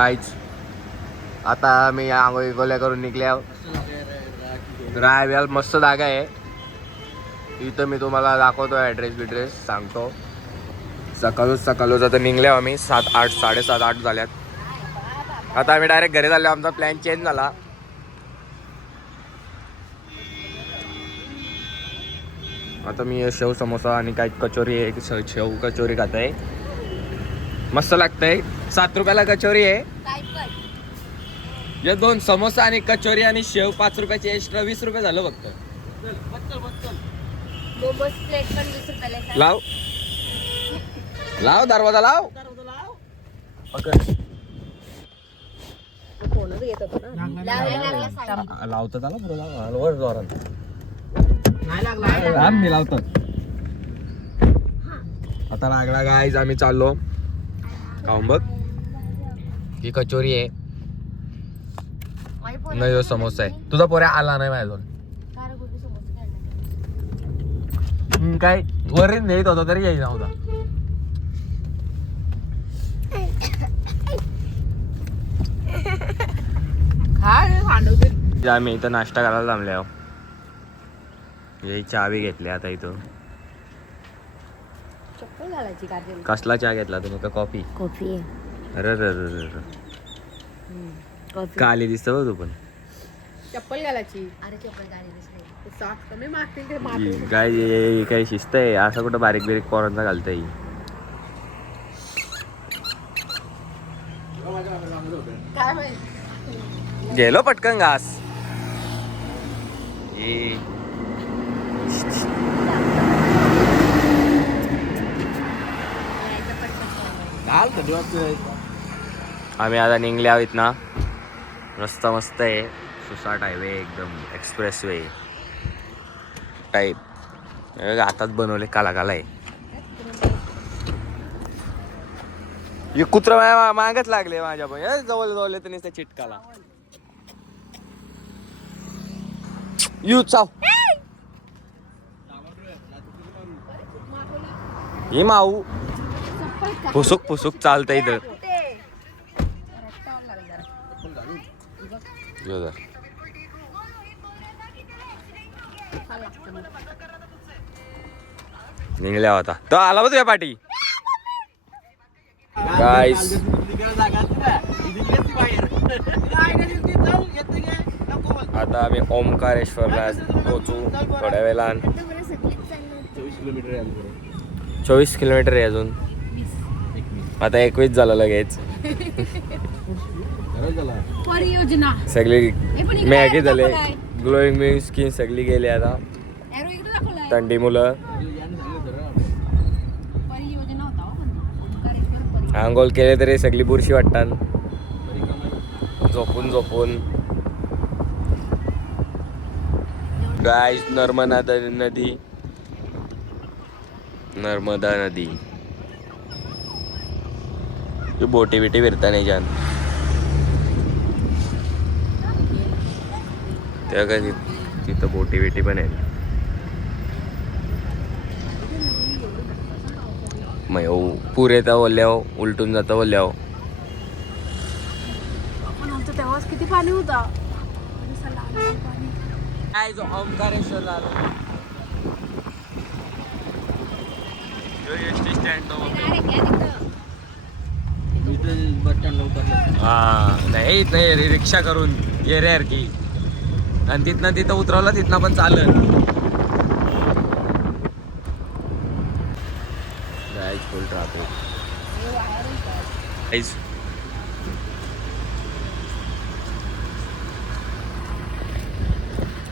काहीच आता मी आंघोळी गोळ्या करून निघल्या. राहायला मस्त जागा आहे इथं. मी तुम्हाला दाखवतो ॲड्रेस सांगतो. सकाळच आता निघल्या आम्ही 7-8 7:30-8 झाल्यात. आता आम्ही डायरेक्ट घरी झालो. आमचा प्लॅन चेंज झाला. आता मी शेव समोसा आणि काही कचोरी आहे. शेव कचोरी खात आहे. मस्त लागतंय. 7 रुपयाला कचोरी आहे. या 2 समोसा आणि कचोरी आणि शेव 5 रुपयाचे एक्स्ट्रा 20 रुपये झालं फक्त. लाव लाव दरवाजा लाव. लावतो त्याला वर जोरात मी लावतो. आता लागला गाईज. आम्ही चाललो खाऊन बघ. ही कचोरी आहे नाही समोसा आहे. तुझा पोऱ्या आला नाही माझ्या अजून. काय वरील नेत होता तरी येई नव्हता. आम्ही इथं नाश्ता करायला थांबले आहो. ही चावी घेतली आता इथं. कसला चहा घेतला तुम्ही का कॉफी? कॉफी. अरे का आली दिसत बघ तू पण. चप्पल घालायची. अरे चप्पल काय शिस्त आहे. असं कुठं बारीक बारीक पोरांचा घालतंय. गेलो पटकन घास. आम्ही आता निघले आहोत ना. रस्ता मस्त आहे. सुसाट हायवे एकदम एक्सप्रेस वे टाईप. हातात बनवले काला आहे. कुत्रा मागच लागले माझ्या पण जवळ तर नुसतं चिटकाला. यू चाव ही माऊ फुसुक चालतं इथं. निघल्या होता तो आला बघ तुझ्या पाठी. गाईस आता आम्ही ओमकारेश्वरला पोहोचू थोड्या वेळान. 24 किलोमीटर आहे अजून. आता 21 झालं लगेच. सगळी मॅगी झाले. ग्लोईंग स्किन सगळी गेली आता. थंडी मुलं आंघोळ केले तरी सगळी बुरशी वाटतात. झोपून गाईस नर्मदा नदी बोटी बिटी फिरता नाही जाण. त्या काय तिथं बोटी बिटी पण आहे. पुरे तर ओल्याव उलटून जातं ओल्याव. तेव्हाच किती पाणी होता. काय जो ओमकारेश्वरला आलो. एसटी स्टँड नाही रिक्षा करून ये रे की आणि तिथं उतरवलं. तिथनं पण चालत फुल ट्रॅफिक.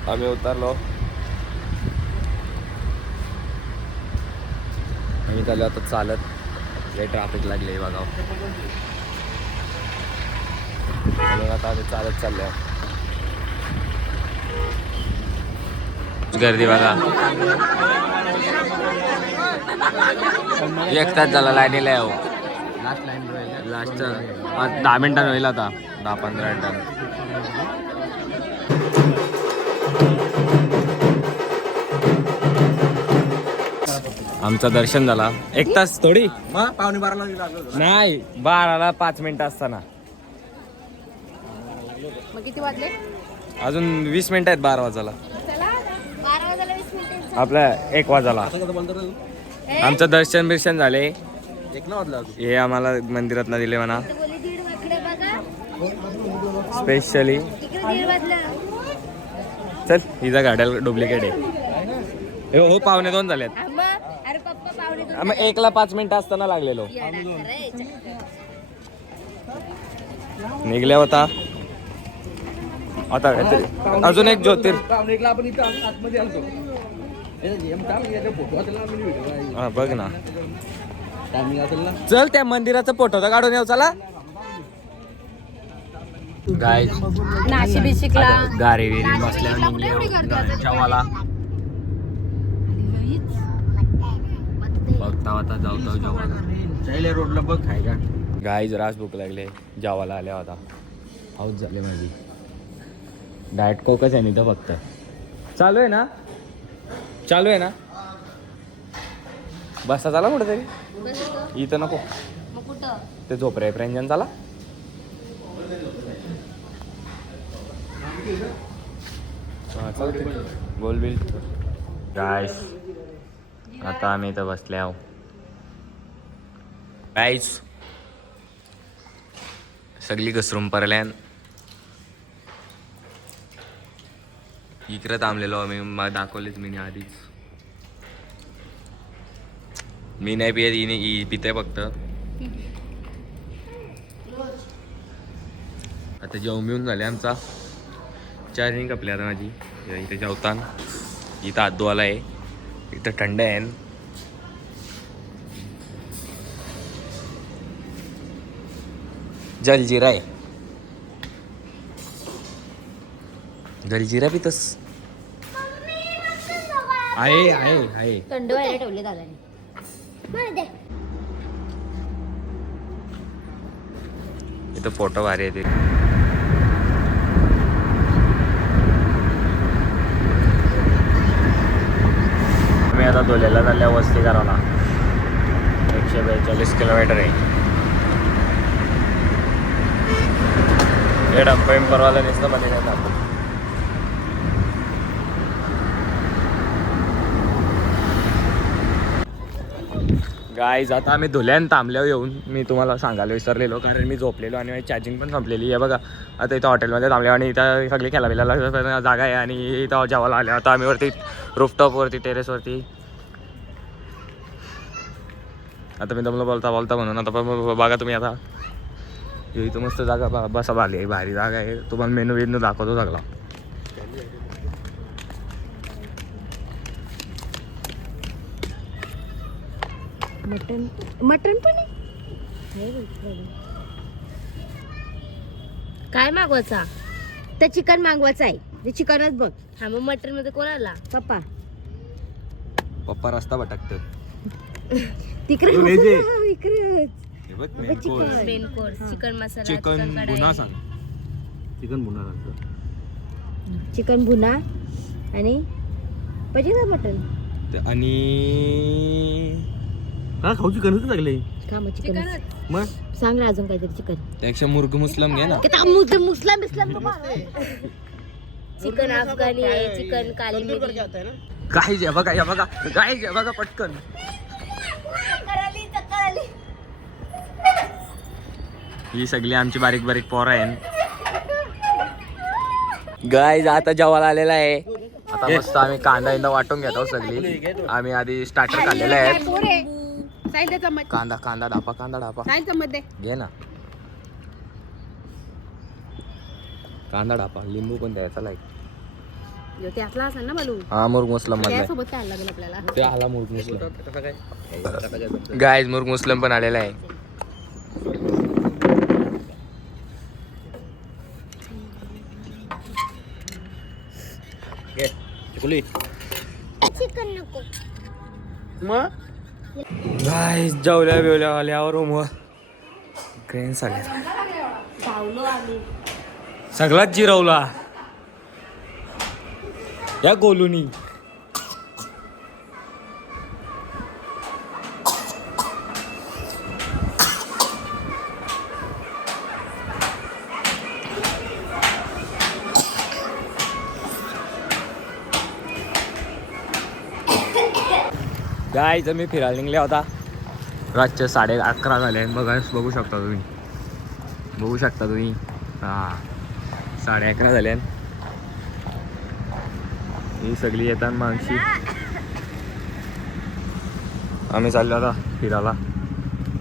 आम्ही उतरलो. आम्ही चाललो आता चालत. लय ट्रॅफिक लागले बघा. आता आम्ही चालत चाललो. गर्दी बघा. 1 तास झाला लाईनीला येऊ. लास्ट 10 मिनिटांनी होईल आता. 10-15 मिनिटांनी. आमचं दर्शन झाला. 1 तास थोडी 12:15 नाही 12ला 5 मिनिटं असताना मग किती वाजले? अजून 20 मिनिटं आहेत 12 वाजायला. चला 12 वाजायला 20 मिनिटं. आपल्या 1 वाजायला आमचं दर्शन बिर्शन झाले. हे आम्हाला मंदिरात दिले म्हणा स्पेशली. चल हिचा गाड्या डुप्लिकेट आहे. हो 1:45 झाल्यात. अरे पप्पा पावणे मग 1ला 5 मिनिटं असताना लागलेलो. निघल्या होता आता काहीतरी अजून एक हा बघ ना. चल त्या मंदिराचा फोटो तर काढून येऊ. चला गाईज नाशी बिशिकला गारी विरी बसल्या चवाला बघता होता जाऊ जेवायला रोडला बघ खाय का. गाईज रास भूक लागले जेवायला आल्या होता. हाऊस झाले माझी. डाएट कोकच आहे नाही तर फक्त. चालू आहे ना बसा चाला कुठेतरी. इथं नको ते झोप रे प्रेंजन. चाला बोल बिल. गाईस आता आम्ही इथं बसले आहो. गाईस सगळी घसरून पडल्यान इकडे थांबलेलो आम्ही. दाखवलेच मी आधीच. मी नाही पियत ही पिते फक्त. आता जेवण बिवून झाले आमचा. चार्जिंग कपली आता माझी. इथे जेवतान इथं हात धुवायला आहे. इथं थंड आहे. जलजिरा आहे. जलजिरा पितस आहे. थंड व्हायला ठेवले दादाने. इथं फोटो भारी येते. मी आता धुलेला चालल्या वस्ती करायला. 142 किलोमीटर आहे. हे डब्बा परवाला नुसतं मध्ये जातात. गाईज आता आम्ही धुल्यान थांबल्यावर येऊन मी तुम्हाला सांगायला विसरलेलो कारण मी झोपलेलो आणि माझी चार्जिंग पण संपलेली आहे. बघा आता इथं हॉटेलमध्ये थांबले आणि इथं सगळी खेळा बिलायला जागा आहे आणि इथं जेवायला आले. आता आम्ही वरती रूफटॉपवरती टेरेसवरती. आता मी तुम्हाला बोलता म्हणून आता बघा तुम्ही. आता इथं मस्त जागा बसा भारी आहे. भारी जागा आहे. तुम्हाला मेनू दाखवतो सगळा. मटन पण आहे. काय मागवायचा? तर चिकन मागवायचं आहे. ते चिकनच बघ. हा मग मटन मध्ये कोण आला? पप्पा रस्ता भटकतो तिकडे. चिकन मसाला, चिकन बुना सांग. चिकन बुना आणि पाहिजे मटन आणि का खाऊ चिकन लागले का मग चिकन मग सांग ना अजून काहीतरी. चिकन त्यापेक्षा मुर्ग मुस्लिम घे ना. मुस्लिम चिकन अफगाणी आहे. चिकन काली मिरी. काय जे बघा या बघा काय जे बघा पटकन. ही सगळी आमची बारीक बारीक पोरं आहेत. गाईज आता जेवायला आलेला आहे. आता मस्त आम्ही कांदा वाटून घेतो सगळी. आम्ही आधी स्टार्टर खाल्लेला आहे. कांदा डापा घे ना. कांदा डापा लिंबू पण द्यायचा लाईक. त्यातला असेल ना बालू. हा मुर्ग मुस्लिम मधला सोबत काय लागेल आपल्याला. ते आला मुर्ग मुस्लिम. गाईज मुर्ग मुस्लिम पण आलेला आहे. चिकन नको. गाईज जेवल्या बिवल्या आल्यावर रूमवर ग्रेन्स आले. सगळाच जिरवला या गोलूनी. गायचं मी फिरायला निघले होता. रातचे 11:30 झाले. बघू शकता तुम्ही. हां 11:30 झाले. ही सगळी येतात माणशी. आम्ही चाललो आता फिरायला.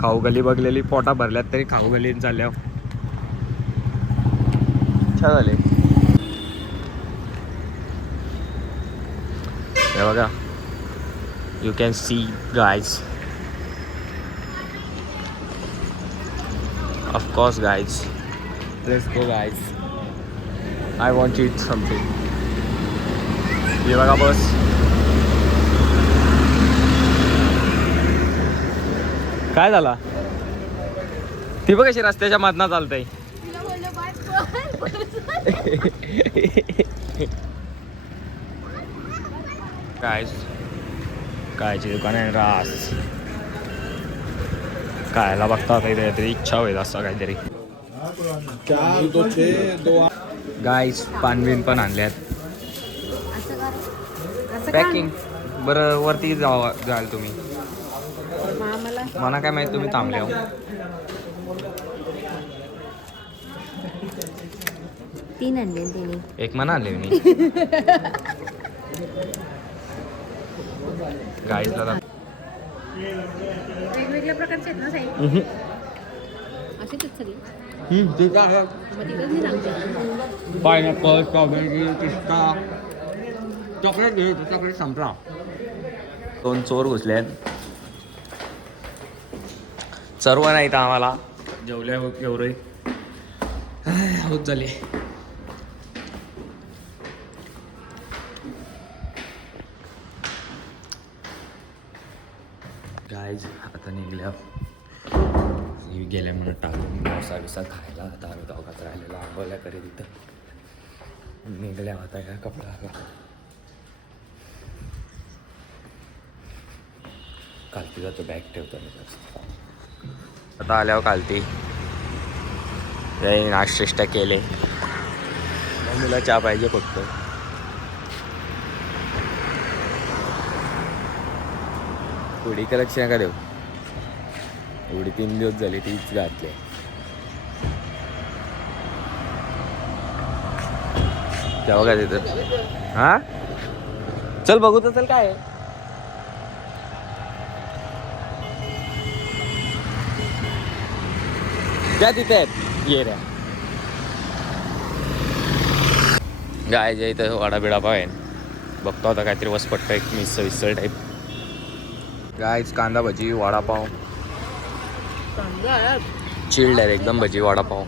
खाऊ गली बघलेली पोटा भरल्यात तरी खाऊ गली चालल्या. अच्छा झाले हे बघा. You can see guys. Of course guys. Let's go guys. I want to eat something. हे बघा बस. काय झाला? ती बघ कशी रस्त्याच्या मधनं चालतंय. कायची दुकान आहे. रास खायला बघता आता इथे काहीतरी इच्छा होईल असं काहीतरी. गाईस पानबिन पण आणल्यात. पॅकिंग. बरं वरती जाल तुम्ही. मला काय माहिती तुम्ही थांबले हो. 3 आणले तिने. एक मना आणले मी. गाईस दादा वेगवेगळ्या प्रकारचे आहेत ना साई. असेच आहेत सगळे. ठीक आहे. मग तिकडे मी सांगते. पायनॅपल, स्ट्रॉबेरी, पिस्ता, चॉकलेट संपला. 2 चोर घुसले. सर्व नाही तर आम्हाला जेवल्या एवढे होत झाले. गाईज आता निघल्या. गेल्या म्हणून टाकून डोसा खायला. आता आम्ही दोघात राहिलेला आंबोल्या करी तिथं निघल्या होता ह्या कपडा. कालती जातो बॅग ठेवतो. आता आल्यावर कालती नाश्ता केले. मम्मीला चहा पाहिजे फक्त. थोडी कलेक्शन का देऊ. एवढी 3 दिवस झाली तीच घातली. तेव्हा काय तिथं. हा चल बघू तर. चल काय त्या तिथे आहेत. ये रे गाय जे इथं वडा बिडा पाव आहे. बघतो आता काहीतरी वसपट्ट एक मिसळ टाईप. गायच कांदा भजी वडापाव. चिल्ड आहे एकदम भजी वडापाव.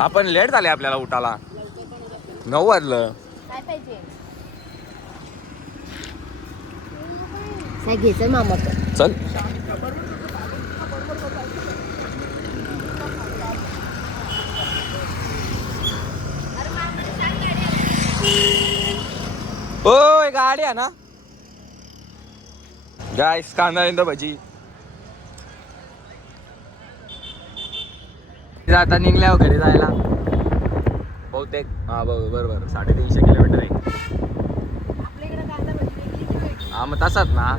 आपण लेट झाले आपल्याला उठाला. 9 वाजलं. काय पाहिजे घ्यायचं मामा. चल ओय गाडी आहे ना. गाईस कांदा भजी. आता निघल्यावर घरी जायला बहुतेक बरोबर 350 किलोमीटर आहे. हा मग तसाच ना.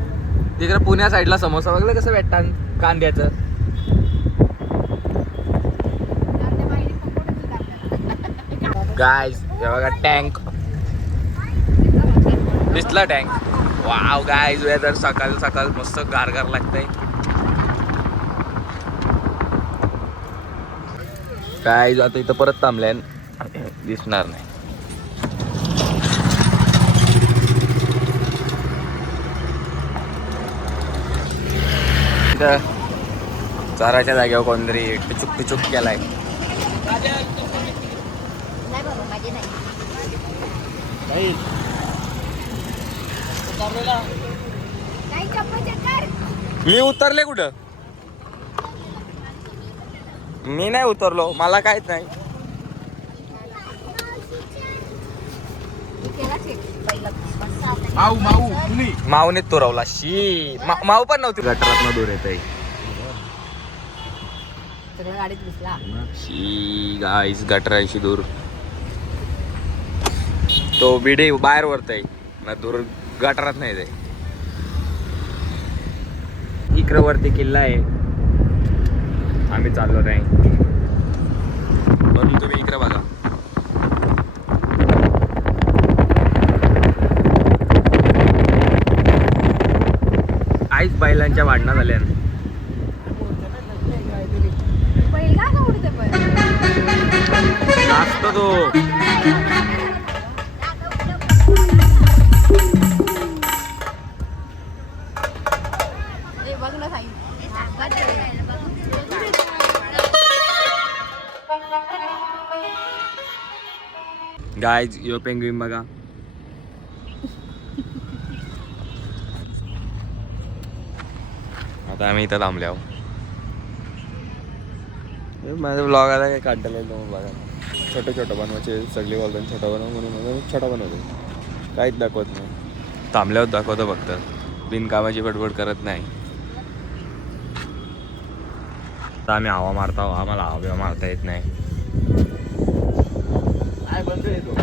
तिकडे पुण्या साईडला समोसा वगैरे कसं भेटतात कांद्याचं. गाईस हे बघा टँक दिसला. टँक. वाव गाईज वेदर सकाळ सकाळ मस्त गारगार लागतंय. गाईज आता इथं परत थांबल्या. दिसणार नाही. चाराच्या जागेवर कोणतरी टुचुक केलाय. मी उतरले कुठं. मी नाही उतरलो. मला काहीच नाही. माऊने तुरवला. माऊ पण नव्हती. गटारात दूर येत आहे. सगळं गाडीत घुसला. गाईस गटराशी दूर तो बिडे बाहेर वरतय ना दूर गटरात नाही ते. इकडे वरती किल्ला आहे, आम्ही चाललो नाही म्हणून तुम्ही इकडे बघा. आईच बैलांच्या वाढणं झाल्या. जास्त तो गाईज यो पेंग्विन बघा. आता आम्ही इथं थांबले आहो. माझं ब्लॉग आता काही काढता येईल बघा. छोटं छोटं बनवायचे सगळी बोलतात छोटं बनव म्हणून छोटा बनवतो. काहीच दाखवत नाही, थांबल्यावर दाखवतो फक्त. बिनकामाची बडबड करत नाही. आता आम्ही हवा मारतो, आम्हाला हवा मारता येत नाही.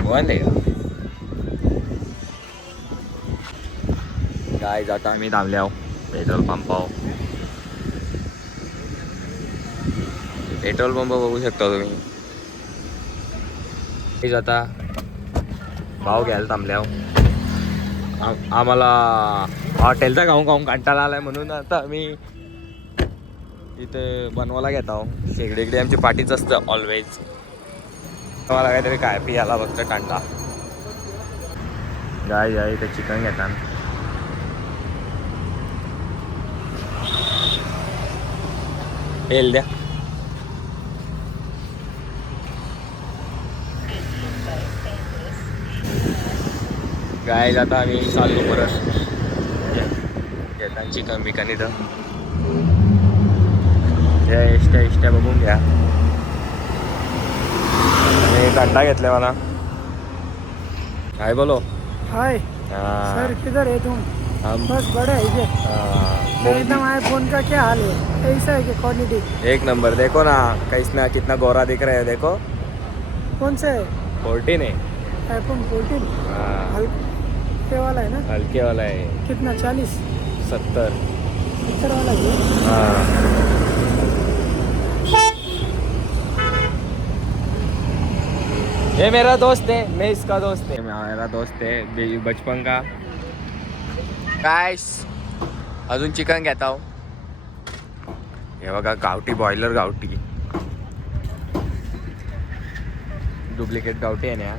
बंद आहे का काय. जाता आम्ही थांबले आहो पेट्रोल पंपावर. पेट्रोल पंप बघू शकता तुम्ही. आता भाव घ्यायला थांबले आहो. आम्हाला हॉटेलचा खाऊन खाऊन कंटाळा आलाय म्हणून आता आम्ही इथे बनवायला घेत आहो. शेगडीकडे आमची पाठीच असतं ऑलवेज. मला काहीतरी काय पियाला बघतं कांटा. गाय गाय इथे चिकन घेतात. तेल द्या. गाय जाता आम्ही चाललो परत. घेतात चिकन बिकन इथं. इष्ट्या बघून घ्या. आणि कंटा घेतले मला. काय बोलो. हाय सर, किधर है तुम? हम बस बड़े है ये एकदम आईफोन का क्या हाल है? ऐसा है कि क्वालिटी एक नंबर. देखो ना कैस ना कितना गोरा दिख रहा है. देखो कौन सा है? 14 है. आईफोन 14 हल्के वाला है ना? हल्के वाला है. कितना? 40 70 वाला है. हाँ. ये मेरा दोस्त है, मैं इसका दोस्त है. मेरा दोस्त है बचपन का. गाइस अजून चिकन घेता हो. हे बघा गावठी बॉयलर. गावठी डुप्लिकेट गावठी आहे ना.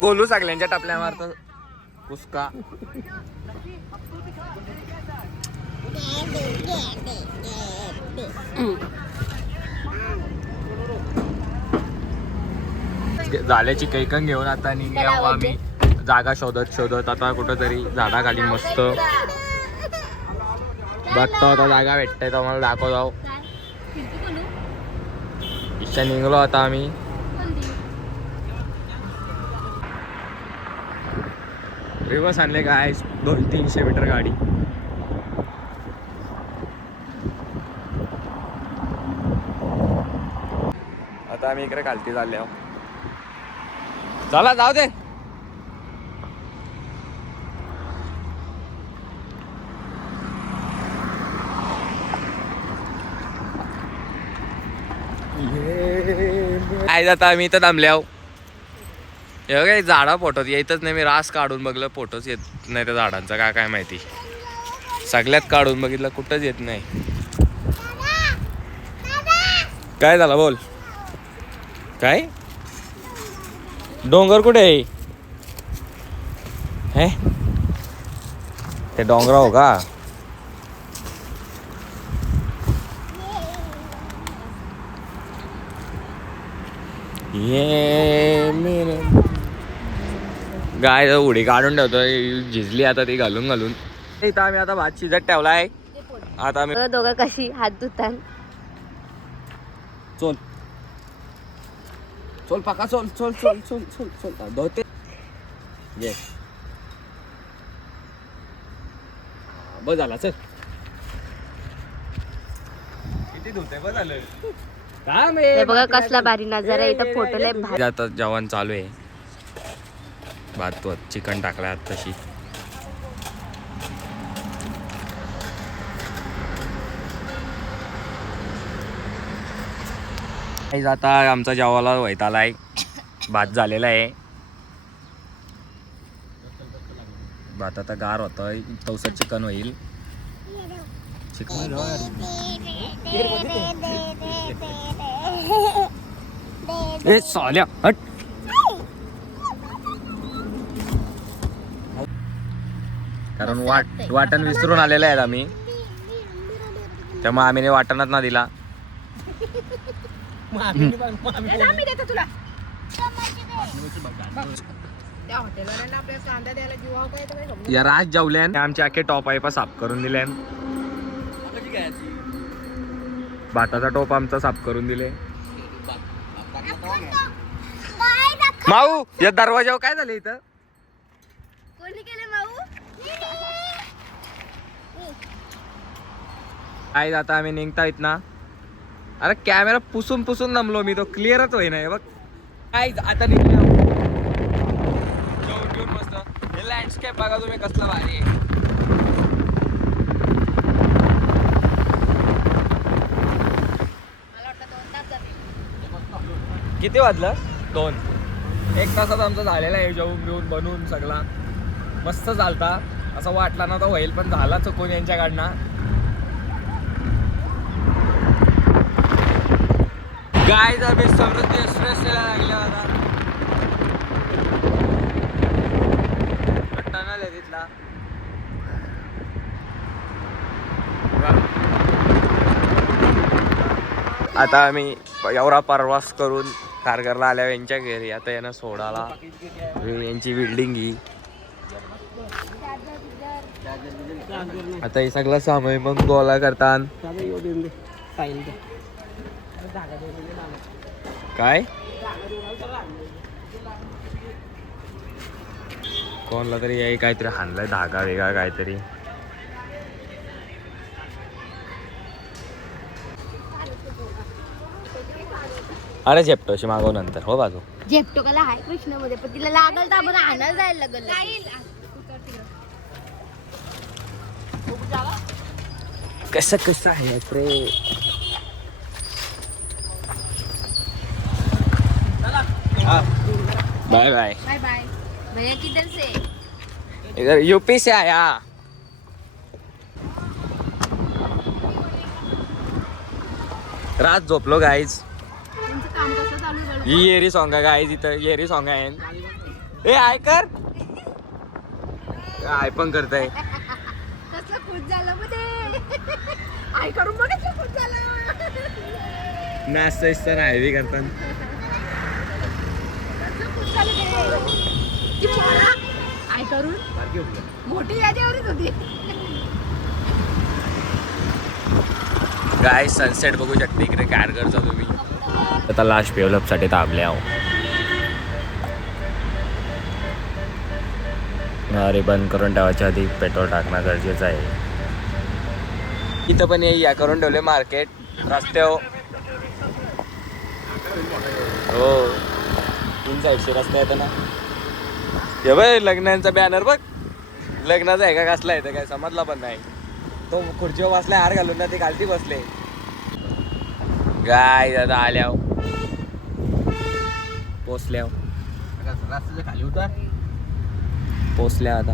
गोलू सगळ्यांच्या टपल्या मारतो उसका. झाल्याची कैकन घेऊन आता निघलो आम्ही. जागा शोधत आता कुठंतरी झाडाखाली मस्त बघतो. आता जागा भेटते तर मला दाखवतो. इच्छा निघलो आता आम्ही. रिवर्स आणले काय 200-300 मीटर गाडी. आता आम्ही इकडे खालती चालले आहो. चला जाऊ दे. काय जाता आम्ही इथं थांबले आहो. हे बघा झाडा फोटोत येतच नाही. मी रास काढून बघलं फोटोच येत नाही त्या झाडांचा. काय माहिती. सगळ्यात काढून बघितलं कुठंच येत नाही. काय झालं बोल. काय डोंगर कुठे आहे? हे ते डोंगरा हो का? ये मेरे गाय उडी काढून ठेवतोय. झिजली आता ती घालून इथं आम्ही आता भात शिजत ठेवलाय. आता आम्ही दोघं कशी हात धुतात. चल पाका चल धोते. ये बस झाला चल. हे बघा कसला भारी नजारा इथं फोटो लय भारी. आता जेवण चालू आहे. भात चिकन टाकलाय आत्ताशी. आता आमचा जेवायला वैताला आहे. भात झालेला आहे. भात आता गार होतोय. तवसर चिकन होईल. चिकन ए साल्या हट. कारण वाटण विसरून आलेलं आहे आम्ही, त्यामुळे आम्ही वाटणच ना दिला. या राज जेवल्यान आमचे अख्खे टॉप आहे साफ करून दिल्यान. भाताचा टोप आमचा साफ करून दिले. माऊ या दरवाजावर काय झालं इथं? कोणी केलं माऊ? काय आता आम्ही निघता ना. अरे कॅमेरा पुसून पुसून नमलो मी, तो क्लिअरच होईना हे बघ. काय आता निघलो घेऊन मस्त. हे लँडस्केप बघा तुम्ही कसला भारी आहे. किती वाजलं? 2. 1 तासात आमचं झालेला आहे जेवून बिवून बनवून सगळा. मस्त चालता. असं वाटला नव्हता होईल, पण झाला चुकून यांच्याकडनं. गाय जर मी समृद्धी एक्सप्रेस लागल्या होता. टनल आहे तिथला. आता आम्ही एवढा प्रवास करून कारगरला आल्या यांच्या घरी. आता यांना सोडाला यांची बिल्डिंग ही. आता हे सगळं सामान मग गोळा करतात. काय कोणला तरी याही काहीतरी हाणलाय धागा वेगळा काहीतरी. अरे झेपटोशी मागव नंतर हो बाजू. झेपटो कला हाय कृष्णामध्ये, पण तिला लागल तर आपण आणायला जायला लागल. कसं कसं आहे रे. Bye bye bye bye. भैया किधर से? इधर यूपी से आया. रात झोपलो गाईज. काम कसं चालू आहे? ही येरी सॉंग आहे गाईज. इथं येरी सॉंग आहे. ए आय कर. आय पण करताय. कसं खुश झालं मध्ये. आय करून बघ कसं खुश झालं. नाश्ता इस्ता नाही बी करतात. कसं खुश झालं ते. ती पोरा आय करून मोठी यादीवरच होती. गाय सनसेट बघू शकते इकडे कारगरचा तुम्ही. आता लास्ट डेव्हलप साठी थांबले आहो. अरे बंद करून ठेवायच्या आधी पेट्रोल टाकणं गरजेचं आहे. इथं पण या करून ठेवले मार्केट रस्त्यावर. हो 3 साईडचे रस्ते आहेत ना. हे बघ लग्नांचा बॅनर बघ. लग्नाचा आहे का कसला आहे काय समजला पण नाही. तो खुर्चीवर बसलाय हार घालून ना, ते खालती बसले. गाय दादा आल्या पोचल्या. खाली उतर. पोचल्या आता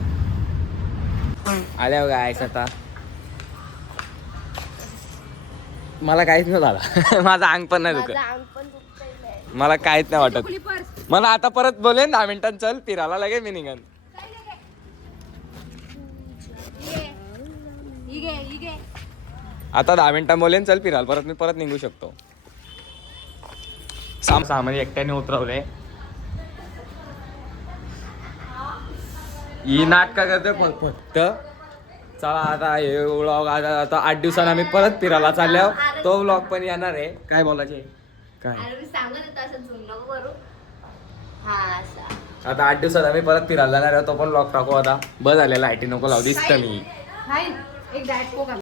आल्या गाय. आता मला काहीच नाही झालं. माझं अंग पण नाही दुखत. अंग पण दुखतंय. मला काहीच नाही वाटत. मला आता परत बोलेन 10 मिनिटांत चल फिरायला लागे मी निघन. आता 10 मिनिटां बोलेन चल फिराल. परत मी परत निघू शकतो. सामान एकट्याने उतरवले. ही नाटका करते फक्त. चला आता हे व्लॉग आता 8 दिवसांनी आम्ही परत फिरायला चालल्यावर तो व्लॉग पण येणार आहे. काय बोलायचे काय आता 8 दिवसात आम्ही परत फिरायला जाणार आहे. तो पण व्लॉग टाकू. आता बस झालेला आयटी नको लावू दिसतं मी.